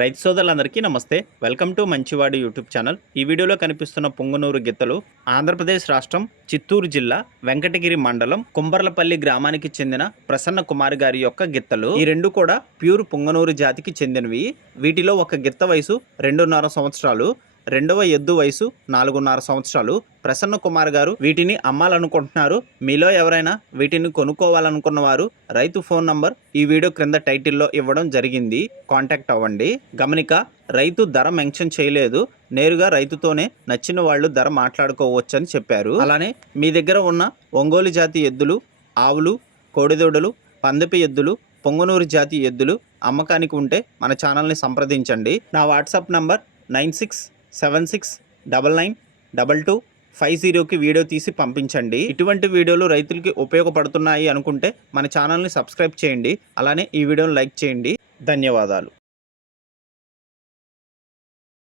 రైతు సోదరులందరికీ నమస్తే. వెల్కమ్ టు మంచివాడి యూట్యూబ్ ఛానల్. ఈ వీడియోలో కనిపిస్తున్న పొంగునూరు గిత్తలు ఆంధ్రప్రదేశ్ రాష్ట్రం చిత్తూరు జిల్లా వెంకటగిరి మండలం కుంబర్లపల్లి గ్రామానికి చెందిన ప్రసన్న కుమార్ గారి యొక్క గిత్తలు. ఈ రెండు కూడా ప్యూర్ పొంగనూరు జాతికి చెందినవి. వీటిలో ఒక గిత్త వయసు రెండున్నర సంవత్సరాలు. రెండవ ఎద్దు వయసు నాలుగున్నర సంవత్సరాలు. ప్రసన్న కుమార్ గారు వీటిని అమ్మాలనుకుంటున్నారు. మీలో ఎవరైనా వీటిని కొనుక్కోవాలనుకున్న వారు రైతు ఫోన్ నంబర్ ఈ వీడియో క్రింద టైటిల్లో ఇవ్వడం జరిగింది. కాంటాక్ట్ అవ్వండి. గమనిక రైతు ధర మెన్షన్ చేయలేదు. నేరుగా రైతుతోనే నచ్చిన వాళ్ళు ధర మాట్లాడుకోవచ్చు అని చెప్పారు. అలానే మీ దగ్గర ఉన్న ఒంగోలు జాతి ఎద్దులు ఆవులు కోడిదూడలు పందపి ఎద్దులు పొంగనూరు జాతి ఎద్దులు అమ్మకానికి ఉంటే మన ఛానల్ని సంప్రదించండి. నా WhatsApp number nine six seven six double nine double two five జీరోకి వీడియో తీసి పంపించండి. ఇటువంటి వీడియోలు రైతులకి ఉపయోగపడుతున్నాయి అనుకుంటే మన ఛానల్ని సబ్స్క్రైబ్ చేయండి. అలానే ఈ వీడియోని లైక్ చేయండి. ధన్యవాదాలు.